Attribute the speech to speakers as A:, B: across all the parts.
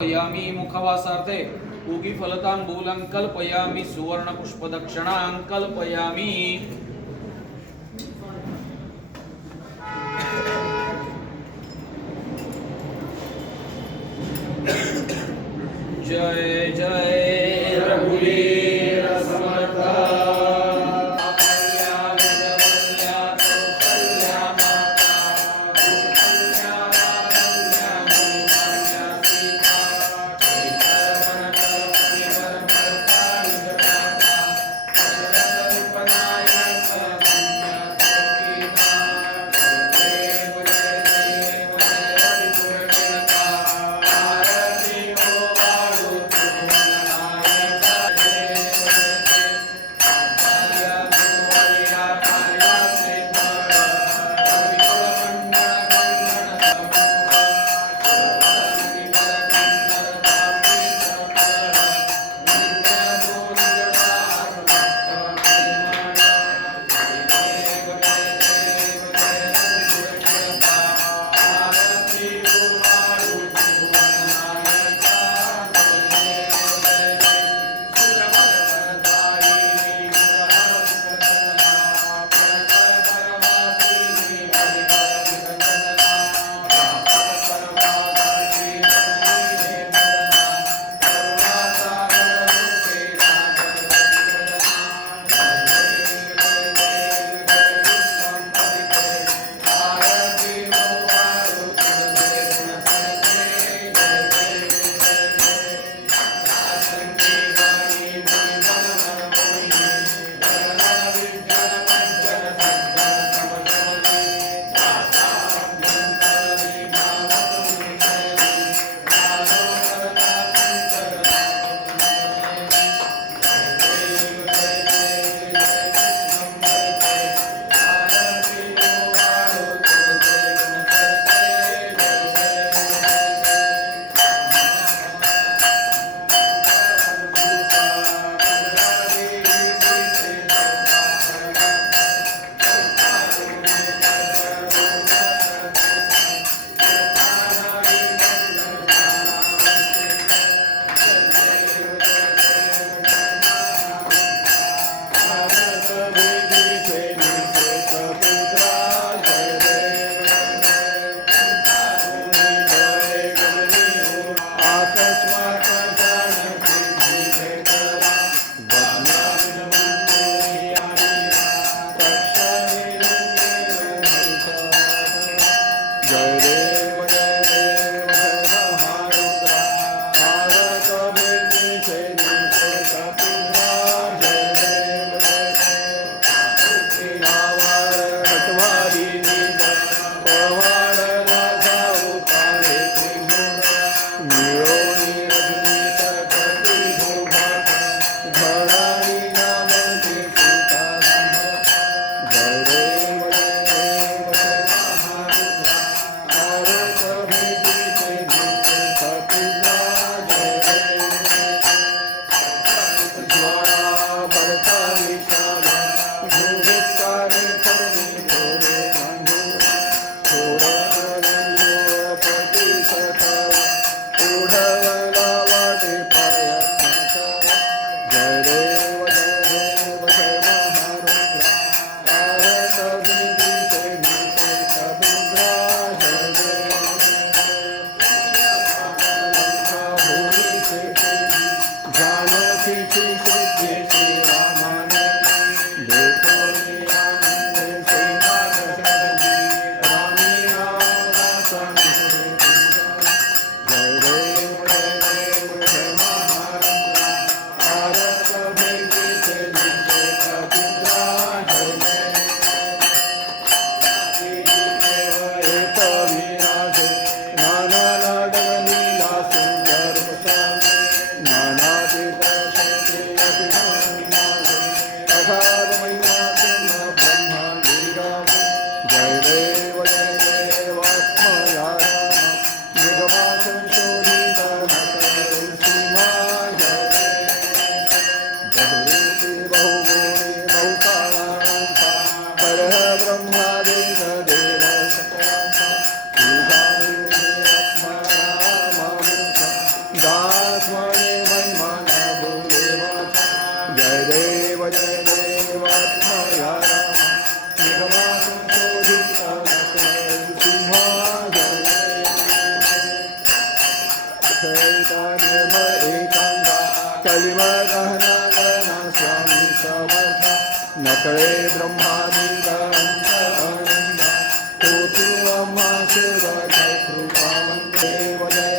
A: यामी मुखवासार्थे उगी फलतां कल्पयामि सुवर्ण पुष्प दक्षिणां कल्पयामि। जय समर्थ
B: नकळे ब्रह्मादि गंध कोटि ब्रह्मा शिव जय कृपा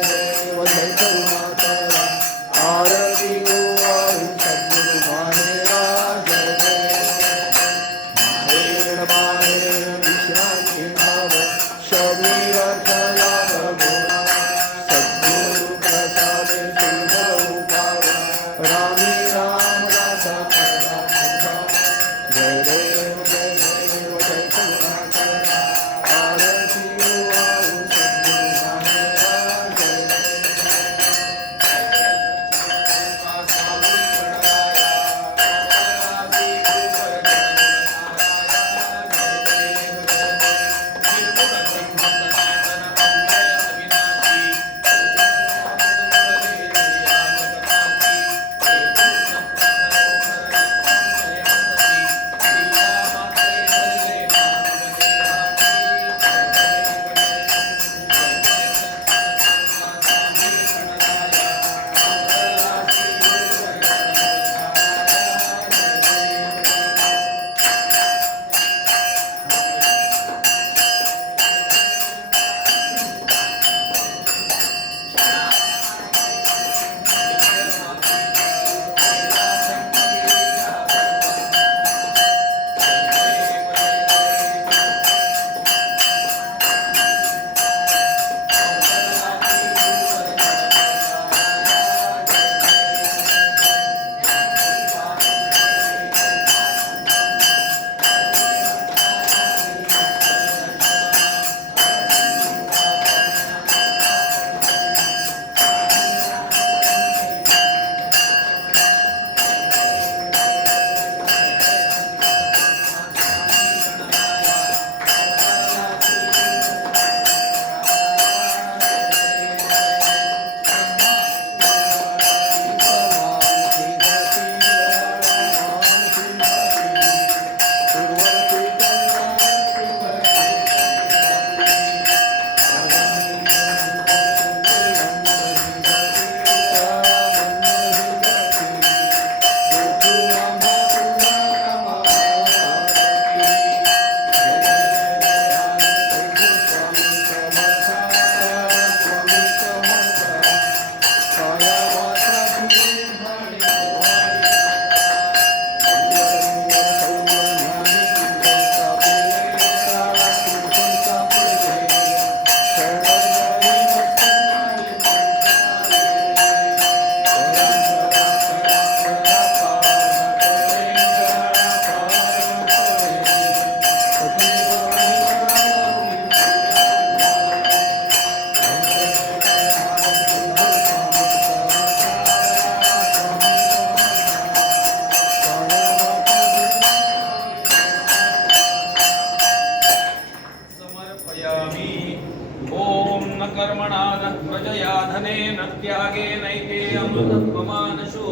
A: धनेन त्यागेनैके अमृतत्वमानशो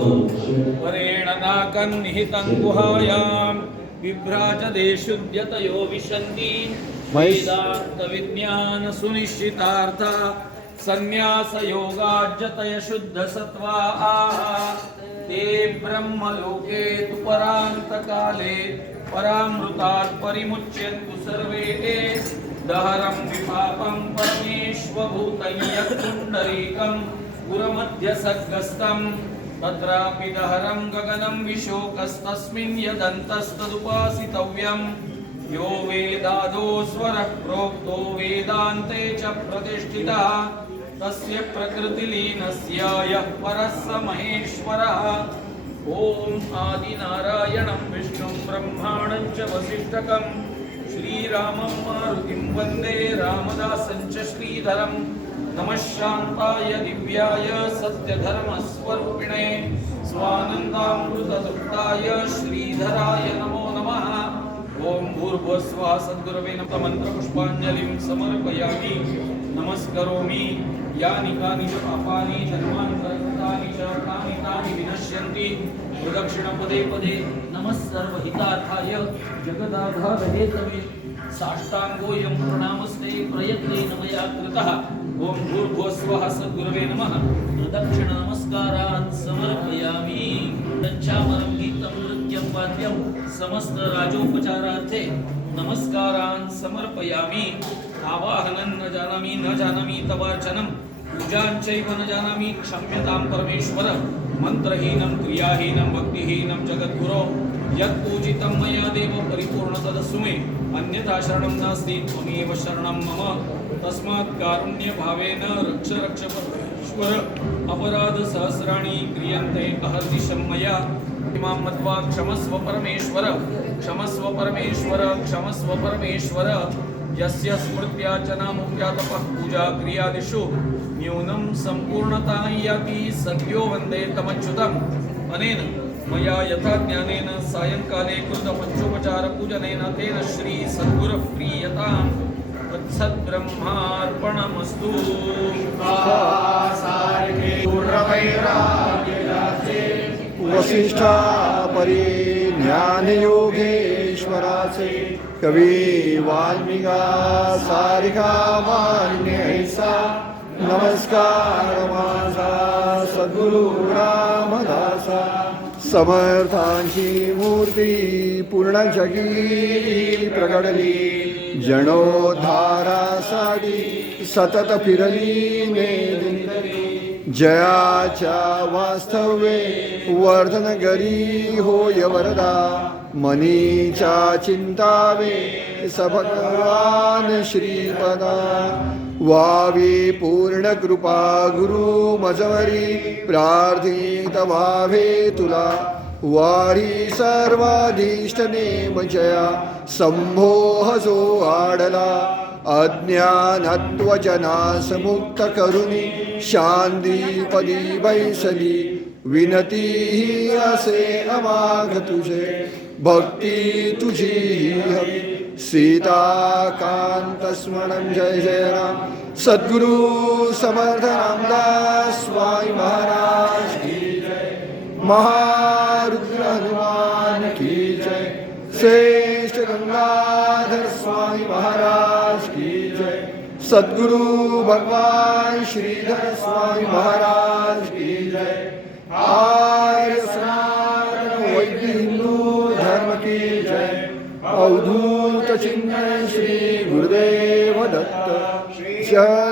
A: वरेण नाकन्निहितं गुहायां बिभ्राजदेशुद्यतयो विशन्ति आह ते ब्रह्मलोके तु परान्तकाले परामृतात् परिमुच्यन्तु सर्वे। ते दहरं विपापं परमेष्वभूतं यत्पुण्डरीकं पुरमध्यसद्गस्तं तत्रापि दहरं गगनं विशोकस्तस्मिन् यदन्तस्तदुपासितव्यम्। यो वेदादो स्वरः प्रोक्तो वेदान्ते च प्रतिष्ठितः। तस्य प्रकृतिलीनस्य यः परः स महेश्वरः। ॐ आदिनारायणं विष्णुं ब्रह्माणं च वसिष्ठकं श्रीरामं मारुतिं वंदे रामदासं च श्रीधरं नमः शान्ताय दिव्याय सत्यधर्मस्वरूपिणे स्वानन्दामृतदुक्ताय श्रीधराय नमो नमः। ॐ भूर्भुवस्वः सद्गुरवे नमः मन्त्रपुष्पाञ्जलिं समर्पयामि। नमस्करोमि। यानि कानि च पापानि जन्मान्तरकृतानि च, तानि तानि विनश्यन्ति। प्रदक्षिणपदे पदे नमः सर्वहितार्थाय जगदाधारहेतवे साष्टाङ्गोऽयं प्रणामस्ते प्रयत्नेन मया कृतः। ओम भूर्भुवस्वः सद्गुरवे नमः।
C: प्रदक्षिण नमस्कारान् समर्पयामि। तच्चामरं गीतं, नृत्यं, वाद्यं, समस्त राजोपचारार्थे
A: नमस्कारान् समर्पयामि। आवाहनं न जानामि न जानामि तवार्चनं। पूजाञ्चैव न जानामि क्षम्यतां परमेश्वर। मन्त्रहीनं, क्रियाहीनं, भक्तिहीनं, जगद्गुरो। यत्पूजितं मया देव परिपूर्णतदस्सु मे अन्यथा शरणं नास्ति, त्वमेव शरणं मम। तस्मात् कारुण्यभावेन रक्ष रक्ष परमेश्वर अपराधसहस्राणि क्रियन्ते अहर्निशं मया। इमां मत्वा क्षमस्व परमेश्वर क्षमस्व परमेश्वर क्षमस्व परमेश्वर। यस्य स्मृत्याचनामुख्यातपः पूजा क्रियादिषु। न्यूनं सम्पूर्णता याति सद्यो वंदे तमच्युतम्। अनेन मया यथा ज्ञानेन सायङ्काले कृतपञ्चोपचारपूजनेन तेन श्री सद्गुरप्रीयतां तत्सद्ब्रह्मार्पणमस्तु
B: वसिष्ठा परी ज्ञानयोगेश्वराचे कवी वाल्मिका सारिका मान्य ऐसा नमस्कार माझा सद्गुरु रामदासा समर्थांची मूर्ती पूर्ण जगी प्रगडली जनोद्धारासाठी सतत फिरली मेदिनी जयाच्या वास्तव्ये वर्धन गरी होय वरदा. मनीच्या चिंतावे सभगवान श्रीपदा. वावी मजवरी प्रार्थित प्रार्थितभावे तुला. वारी सर्वाधीष्टने मजया संभोहसो आडला. अज्ञानत्वजनासमुक्तकरुणि शान्तिपदी वैसली. विनती असे अमाघ तुझे भक्ती तुझी हवी. सीताकांत स्मरण जय जय राम। सद्गुरु समर्थ रामदास स्वामी महाराज की जय। महारुद्र हनुमान की जय। श्रेष्ठ गंगाधर स्वामी महाराज की जय। सद्गुरु भगवान श्रीधर स्वामी महाराज जय